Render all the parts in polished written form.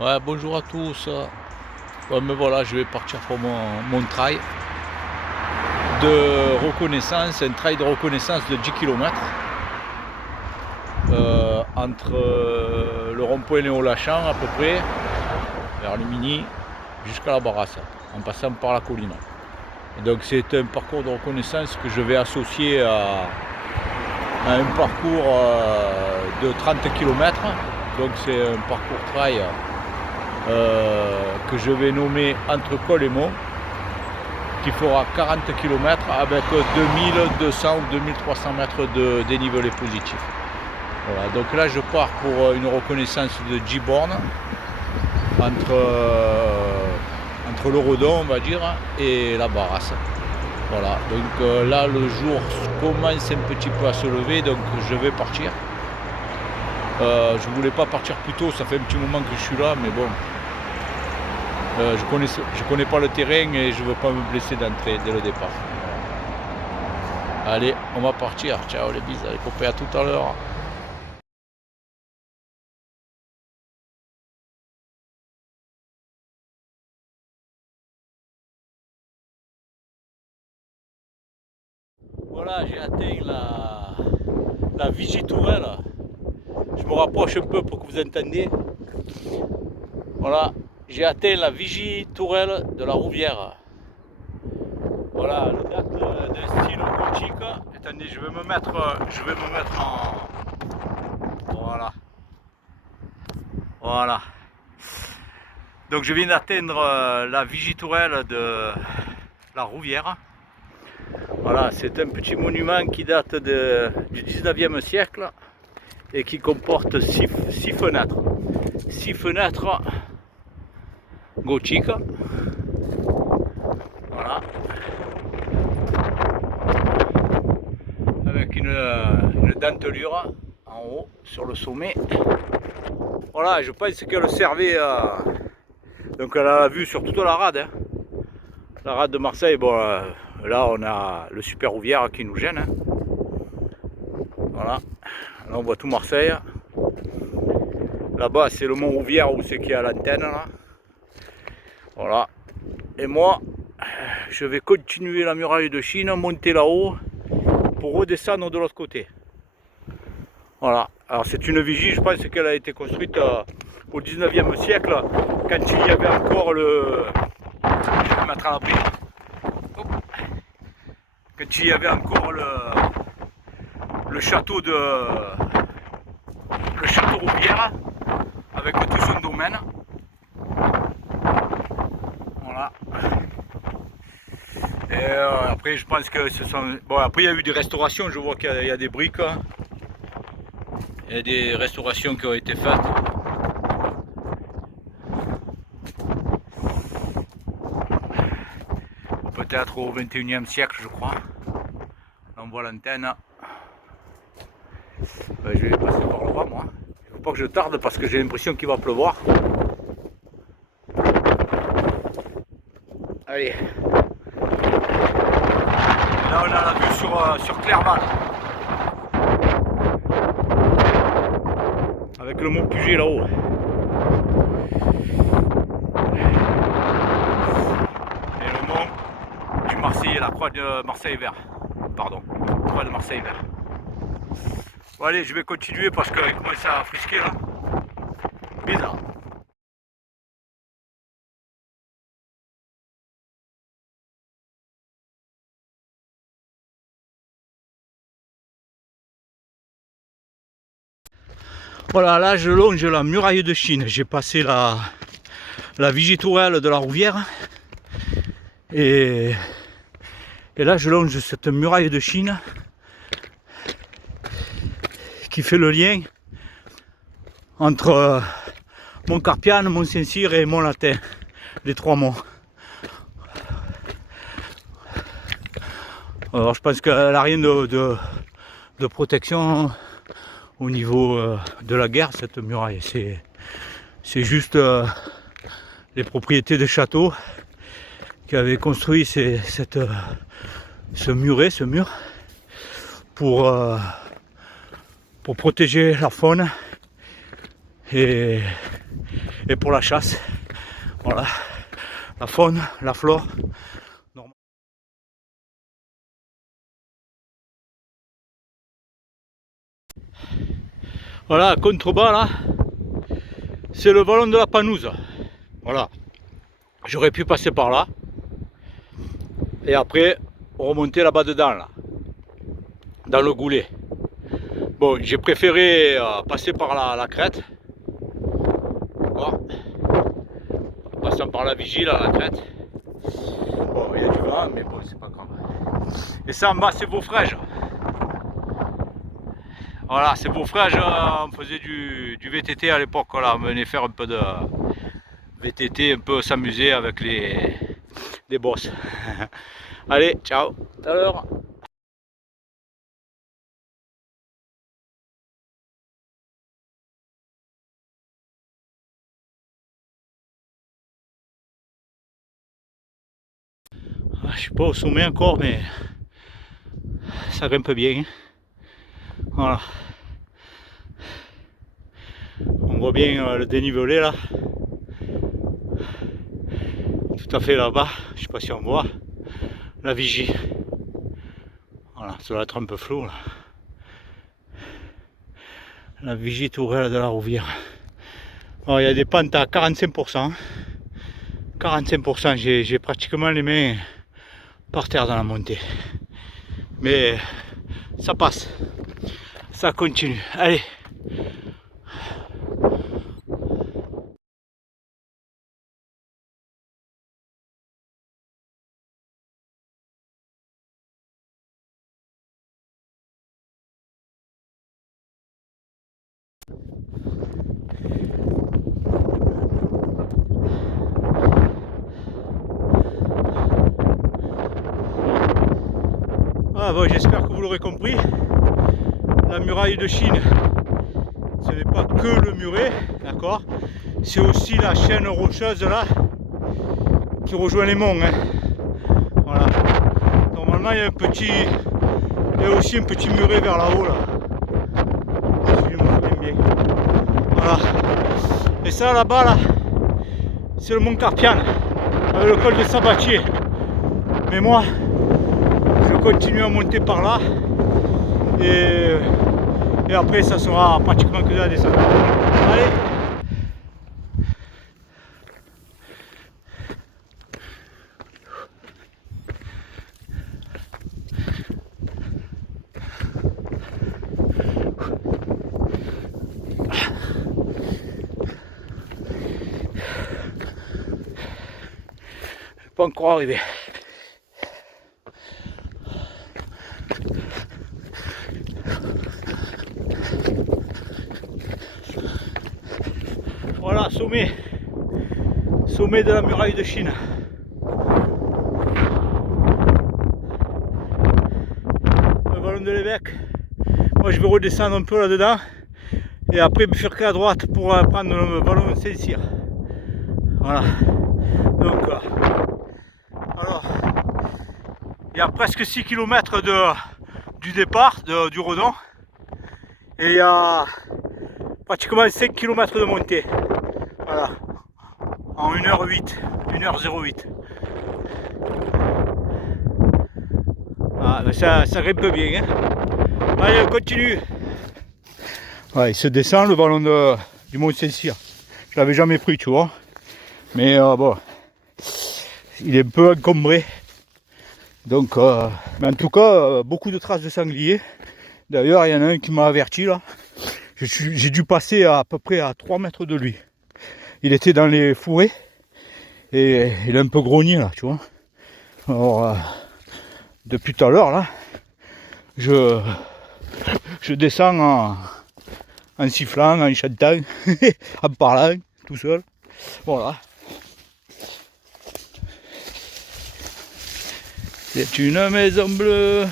Ouais, bonjour à tous. Ouais, mais voilà, je vais partir pour mon trail de reconnaissance, un trail de reconnaissance de 10 km entre le rond-point Léo Lachant à peu près, vers le Mini, jusqu'à la Barasse, en passant par la colline. Et donc c'est un parcours de reconnaissance que je vais associer à un parcours de 30 km. Donc c'est un parcours trail que je vais nommer Entre Col et Mont, qui fera 40 km avec 2200 ou 2300 mètres de dénivelé positif. Voilà, donc là je pars pour une reconnaissance de 10 bornes entre le Redon, on va dire, et la Barasse. Voilà, donc là le jour commence un petit peu à se lever, donc je vais partir. Je voulais pas partir plus tôt, ça fait un petit moment que je suis là, mais bon, je connais pas le terrain et je veux pas me blesser d'entrée dès le départ. Allez, on va partir. Ciao les bises, les copains, à tout à l'heure. Voilà, j'ai atteint la Vigie Tourelle. Je me rapproche un peu pour que vous entendiez. Voilà, j'ai atteint la Vigie Tourelle de la Rouvière. Voilà, le date d'un style gothique. Attendez, je vais me mettre en. Voilà. Voilà. Donc je viens d'atteindre la Vigie Tourelle de la Rouvière. Voilà, c'est un petit monument qui date du 19e siècle et qui comporte 6 fenêtres. 6 fenêtres gothiques. Voilà. Avec une dentelure en haut sur le sommet. Voilà, je pense qu'elle servait donc elle a la vue sur toute la rade. Hein. La rade de Marseille, bon là on a le super Rouvière qui nous gêne. Hein. Voilà, là on voit tout Marseille. Là-bas c'est le Mont Rouvière où c'est qu'il y a l'antenne là. Voilà. Et moi, je vais continuer la muraille de Chine, monter là-haut pour redescendre de l'autre côté. Voilà. Alors c'est une vigie, je pense qu'elle a été construite au 19e siècle, quand il y avait encore le. Je vais me mettre à l'abri. Quand il y avait encore le château de. Le château Rouvière, avec tout son domaine. Voilà. Et après je pense que ce sont. Bon, après il y a eu des restaurations, je vois qu'il y a des briques. Il y a des restaurations qui ont été faites. Peut-être au 21e siècle, je crois. Là, on voit l'antenne. Je vais passer par là-bas, moi. Il ne faut pas que je tarde parce que j'ai l'impression qu'il va pleuvoir. Allez. Là, on a la vue sur Clerval. Avec le mont Puget là-haut. Et le mont du Marseille, la croix de Marseille vert. Pardon, croix de Marseille vert. Bon allez, je vais continuer parce qu'il commence à frisquer là. Bizarre. Voilà, là je longe la muraille de Chine. J'ai passé la Vigie Tourelle de la Rouvière. Et là je longe cette muraille de Chine qui fait le lien entre Mont Carpiane, Mont Saint-Cyr et Mont Latin, les 3 monts. Alors je pense qu'elle n'a rien de protection au niveau de la guerre, cette muraille. C'est juste les propriétés de châteaux qui avaient construit ce mur pour protéger la faune et et pour la chasse. Voilà, la faune, la flore. Voilà, contrebas là, c'est le vallon de la Panouse. Voilà, j'aurais pu passer par là et après remonter là-bas dedans, là, dans le goulet. Bon, j'ai préféré passer par la crête, d'accord, passant par la vigie, là, la crête. Bon, il y a du vent, mais bon, c'est pas grave. Et ça en bas, c'est Vaufrèges. Voilà, c'est Vaufrèges, on faisait du VTT à l'époque, voilà, on venait faire un peu de VTT, un peu s'amuser avec les bosses. Allez, ciao, tout à l'heure. Je suis pas au sommet encore, mais ça grimpe bien. Voilà. On voit bien le dénivelé là. Tout à fait là-bas, je sais pas si on voit. La vigie. Voilà, ça doit être un peu flou là. La vigie tourelle de la Rouvière. Alors, il y a des pentes à 45%. 45%, j'ai pratiquement les mains par terre dans la montée. Mais ça passe. Ça continue. Allez. Ah bon, j'espère que vous l'aurez compris. La muraille de Chine, ce n'est pas que le muret, d'accord, c'est aussi la chaîne rocheuse là qui rejoint les monts, hein. Voilà. Normalement il y a aussi un petit muret vers là-haut là, si je me souviens bien. Voilà. Et ça là-bas là, c'est le mont Carpian avec le col de Sabatier. Mais moi, je continue à monter par là et après ça sera pratiquement que de la descente. Allez. Pas encore arrivé. Voilà, sommet de la muraille de Chine. Le vallon de l'évêque. Moi je vais redescendre un peu là-dedans et après bifurquer à droite pour prendre le vallon de Saint-Cyr. Voilà. Donc alors il y a presque 6 km du départ du Redon et il y a pratiquement 5 km de montée. Voilà. En 1h08, 1h08. Ah, ça grimpe bien. Hein. Allez, on continue. Ouais, il se descend le vallon du Mont Saint-Cyr. Je l'avais jamais pris, tu vois. Mais bon, il est un peu encombré. Donc, mais en tout cas, beaucoup de traces de sangliers. D'ailleurs, il y en a un qui m'a averti là. J'ai dû passer à peu près à 3 mètres de lui. Il était dans les fourrés et il est un peu grogné là, tu vois. Alors, depuis tout à l'heure là, je descends en sifflant, en chantant, en parlant, tout seul. Voilà. C'est une maison bleue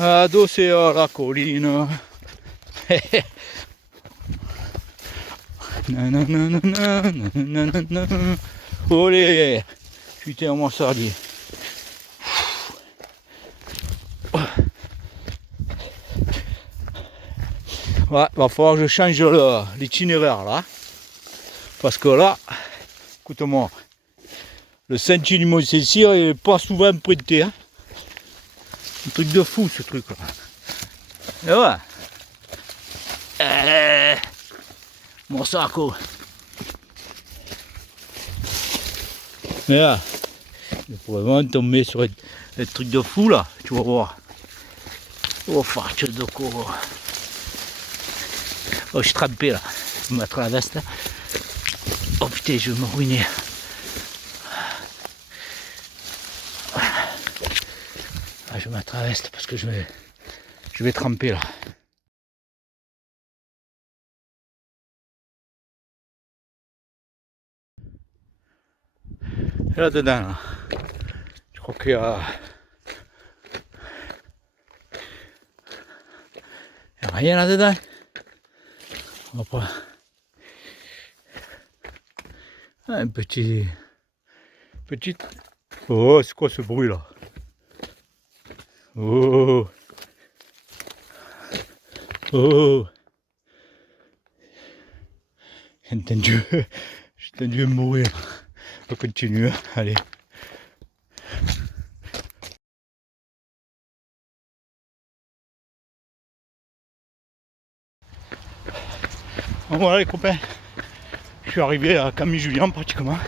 adossée à la colline. Olé, putain, mon sardier. Ouais, va falloir que je change l'itinéraire là. Parce que là, écoute-moi, le sentier du Mont-Saint-Cyr est pas souvent prêté. Hein. Un truc de fou ce truc là. Et ouais. Mon saco. Et là, je pourrais vraiment tomber sur un truc de fou là, tu vas voir. Oh, farce de quoi. Oh, je suis trempé là. Je vais mettre la veste. Oh putain, je vais me ruiner. Ah, je vais mettre la veste parce que je vais tremper là. Et là dedans, là, je crois qu'il y a rien là dedans. On va pas. Un petit. Oh, c'est quoi ce bruit là? Oh. Oh. J'ai entendu mourir. On va continuer. Allez. Bon, voilà les copains. Je suis arrivé à Camille-Julien pratiquement.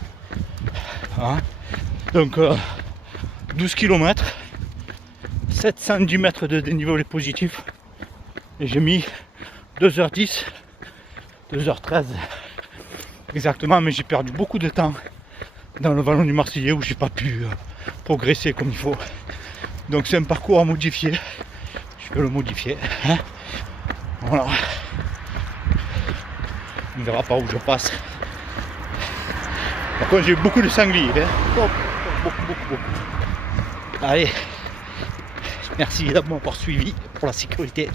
Hein. Donc 12 km, 710 mètres de dénivelé positif. Et j'ai mis 2h10, 2h13 exactement, mais j'ai perdu beaucoup de temps dans le vallon du Marseillais où j'ai pas pu progresser comme il faut. Donc c'est un parcours à modifier. Je vais le modifier. Hein. Voilà. On verra par où je passe. Par contre j'ai eu beaucoup de sangliers. Hein. Beaucoup. Allez. Merci d'avoir suivi pour la sécurité.